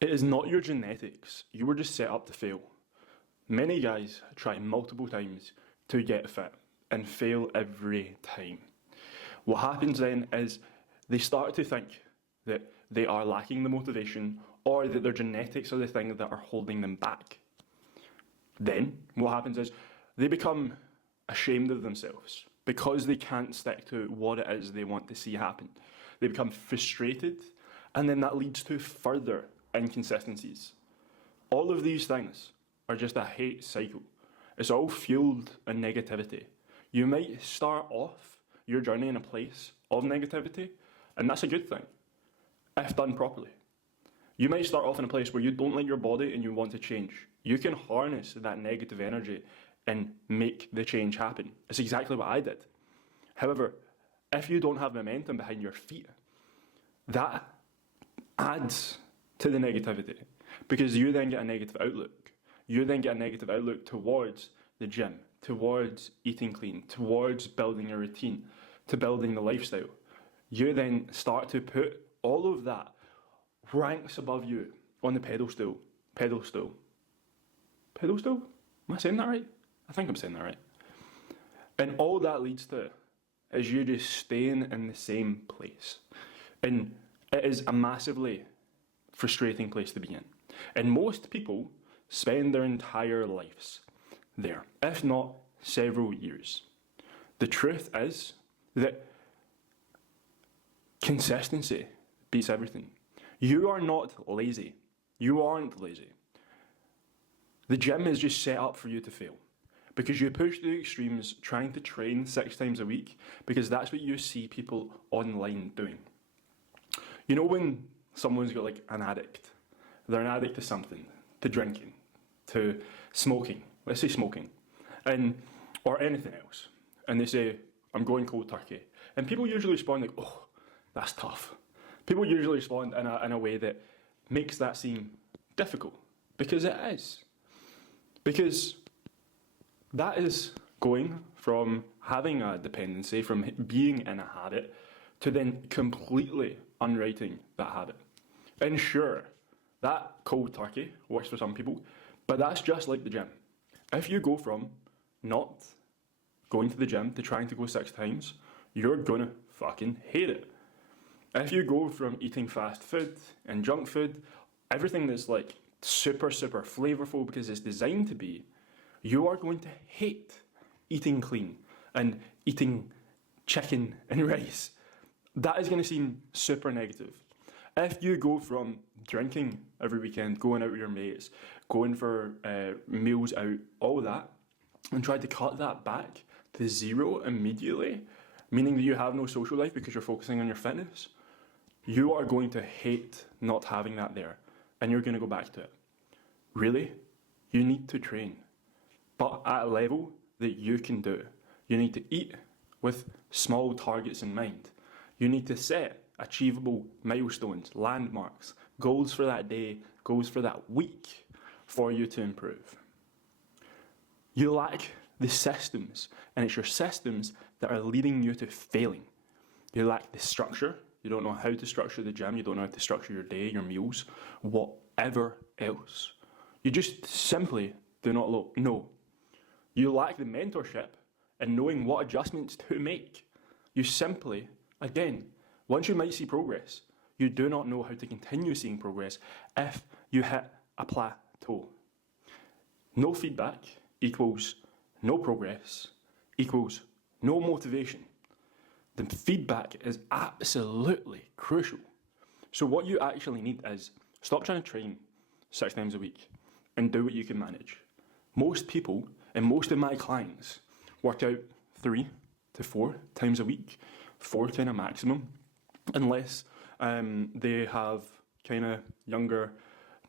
It is not your genetics. You were just set up to fail. Many guys try multiple times to get fit and fail every time. What happens then is they start to think that they are lacking the motivation or that their genetics are the thing that are holding them back. Then what happens is they become ashamed of themselves because they can't stick to what it is they want to see happen. They become frustrated, and then that leads to further inconsistencies. All of these things are just a hate cycle. It's all fueled in negativity. You might start off your journey in a place of negativity, and that's a good thing, if done properly. You might start off in a place where you don't like your body and you want to change. You can harness that negative energy and make the change happen. It's exactly what I did. However, if you don't have momentum behind your feet, that adds to the negativity, because you then get a negative outlook. You then get a negative outlook towards the gym, towards eating clean, towards building a routine, to building the lifestyle. You then start to put all of that ranks above you on the pedestal. Pedestal? Am I saying that right? I think I'm saying that right. And all that leads to is you just staying in the same place. And it is a massively frustrating place to be in. And most people spend their entire lives there, if not several years. The truth is that consistency beats everything. You are not lazy. You aren't lazy. The gym is just set up for you to fail, because you push the extremes trying to train 6 times a week, because that's what you see people online doing. You know when someone's got like an addict, they're an addict to something, to drinking, to smoking, let's say smoking, or anything else, and they say, I'm going cold turkey. And people usually respond like, oh, that's tough. People usually respond in a way that makes that seem difficult, because it is. Because that is going from having a dependency, from being in a habit, to then completely unwriting that habit. And sure, that cold turkey works for some people, but that's just like the gym. If you go from not going to the gym to trying to go 6 times, you're gonna fucking hate it. If you go from eating fast food and junk food, everything that's like super flavorful because it's designed to be, you are going to hate eating clean and eating chicken and rice. That is going to seem super negative. If you go from drinking every weekend, going out with your mates, going for meals out, all that, and try to cut that back to 0 immediately, meaning that you have no social life because you're focusing on your fitness, you are going to hate not having that there, and you're going to go back to it. Really? You need to train, but at a level that you can do. You need to eat with small targets in mind. You need to set achievable milestones, landmarks, goals for that day, goals for that week for you to improve. You lack the systems, and it's your systems that are leading you to failing. You lack the structure. You don't know how to structure the gym. You don't know how to structure your day, your meals, whatever else. You just simply do not know. You lack the mentorship and knowing what adjustments to make. You simply, again, once you might see progress, you do not know how to continue seeing progress if you hit a plateau. No feedback equals no progress equals no motivation. The feedback is absolutely crucial. So what you actually need is stop trying to train 6 times a week and do what you can manage. Most people and most of my clients work out 3 to 4 times a week, 4 kind of maximum, unless they have kind of younger,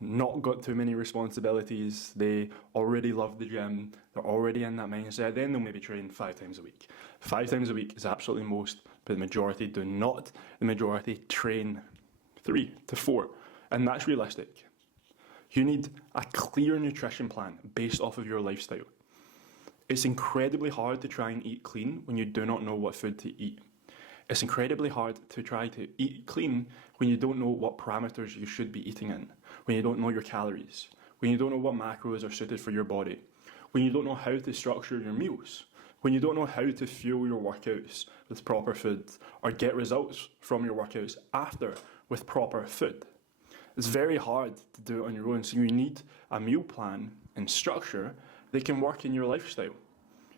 not got too many responsibilities, they already love the gym, they're already in that mindset, then they'll maybe train 5 times a week. 5 times a week is absolutely most, but the majority do not. The majority train 3 to 4, and that's realistic. You need a clear nutrition plan based off of your lifestyle. It's incredibly hard to try and eat clean when you do not know what food to eat. It's incredibly hard to try to eat clean when you don't know what parameters you should be eating in, when you don't know your calories, when you don't know what macros are suited for your body, when you don't know how to structure your meals, when you don't know how to fuel your workouts with proper food or get results from your workouts after with proper food. It's very hard to do it on your own, so you need a meal plan and structure that can work in your lifestyle.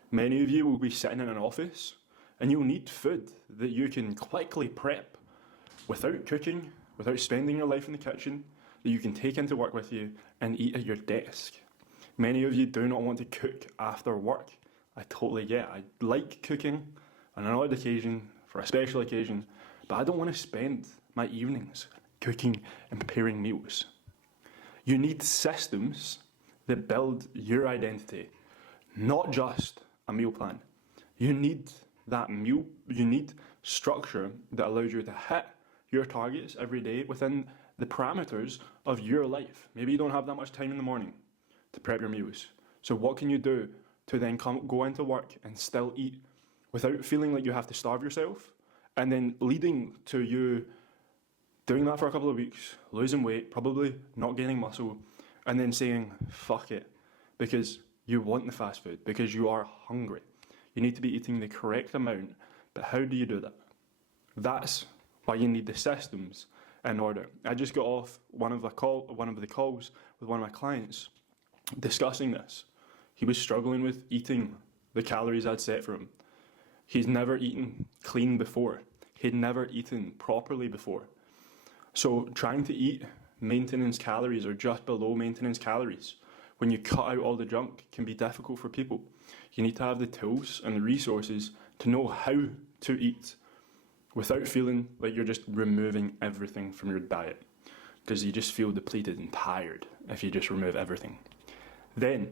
Many of you will be sitting in an office and you'll need food that you can quickly prep without cooking, without spending your life in the kitchen, that you can take into work with you and eat at your desk. Many of you do not want to cook after work. I totally get it. I like cooking on an odd occasion, for a special occasion, but I don't want to spend my evenings cooking and preparing meals. You need systems that build your identity, not just a meal plan. You need structure that allows you to hit your targets every day within the parameters of your life. Maybe you don't have that much time in the morning to prep your meals. So what can you do to then go into work and still eat without feeling like you have to starve yourself, and then leading to you doing that for a couple of weeks, losing weight, probably not gaining muscle, and then saying, fuck it, because you want the fast food, because you are hungry. You need to be eating the correct amount, but how do you do that? That's why you need the systems in order. I just got off one of the calls with one of my clients discussing this. He was struggling with eating the calories I'd set for him. He's never eaten clean before. He'd never eaten properly before. So trying to eat maintenance calories or just below maintenance calories when you cut out all the junk can be difficult for people. You need to have the tools and the resources to know how to eat without feeling like you're just removing everything from your diet, because you just feel depleted and tired if you just remove everything. Then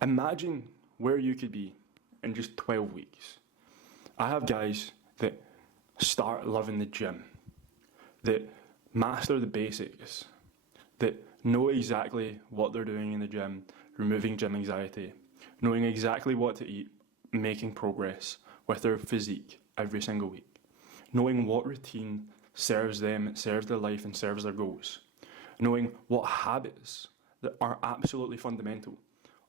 imagine where you could be in just 12 weeks. I have guys that start loving the gym, that master the basics, that know exactly what they're doing in the gym, removing gym anxiety, knowing exactly what to eat, making progress with their physique every single week, knowing what routine serves them, serves their life and serves their goals, knowing what habits that are absolutely fundamental,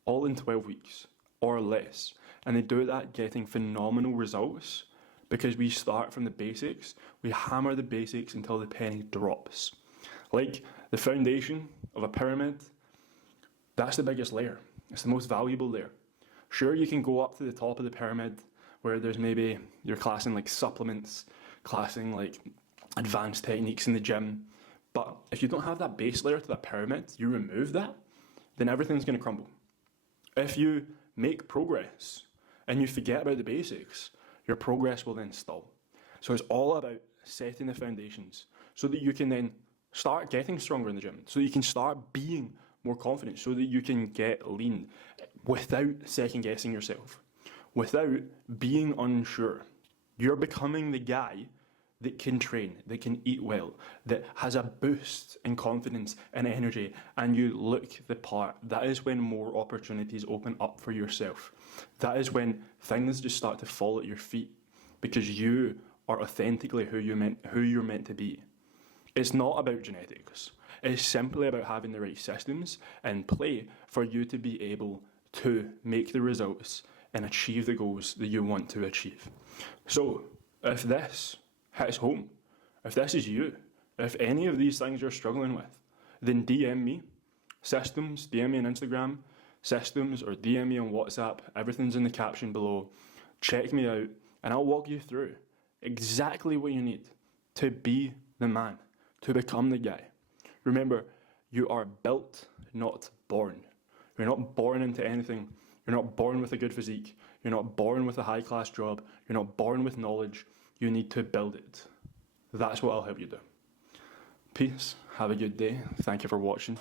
all in 12 weeks or less. And they do that getting phenomenal results because we start from the basics. We hammer the basics until the penny drops. Like the foundation of a pyramid, that's the biggest layer. It's the most valuable layer. Sure, you can go up to the top of the pyramid where there's maybe, you're classing like supplements, classing like advanced techniques in the gym. But if you don't have that base layer to that pyramid, you remove that, then everything's going to crumble. If you make progress and you forget about the basics, your progress will then stall. So it's all about setting the foundations so that you can then start getting stronger in the gym, so that you can start being more confident, so that you can get lean without second guessing yourself, without being unsure. You're becoming the guy that can train, that can eat well, that has a boost in confidence and energy, and you look the part. That is when more opportunities open up for yourself. That is when things just start to fall at your feet because you are authentically who you're meant to be. It's not about genetics. It's simply about having the right systems in play for you to be able to make the results and achieve the goals that you want to achieve. So if this hits home, if this is you, if any of these things you're struggling with, then DM me, systems, DM me on Instagram, systems, or DM me on WhatsApp. Everything's in the caption below. Check me out and I'll walk you through exactly what you need to be the man, to become the guy. Remember, you are built, not born. You're not born into anything. You're not born with a good physique. You're not born with a high-class job. You're not born with knowledge. You need to build it. That's what I'll help you do. Peace. Have a good day. Thank you for watching.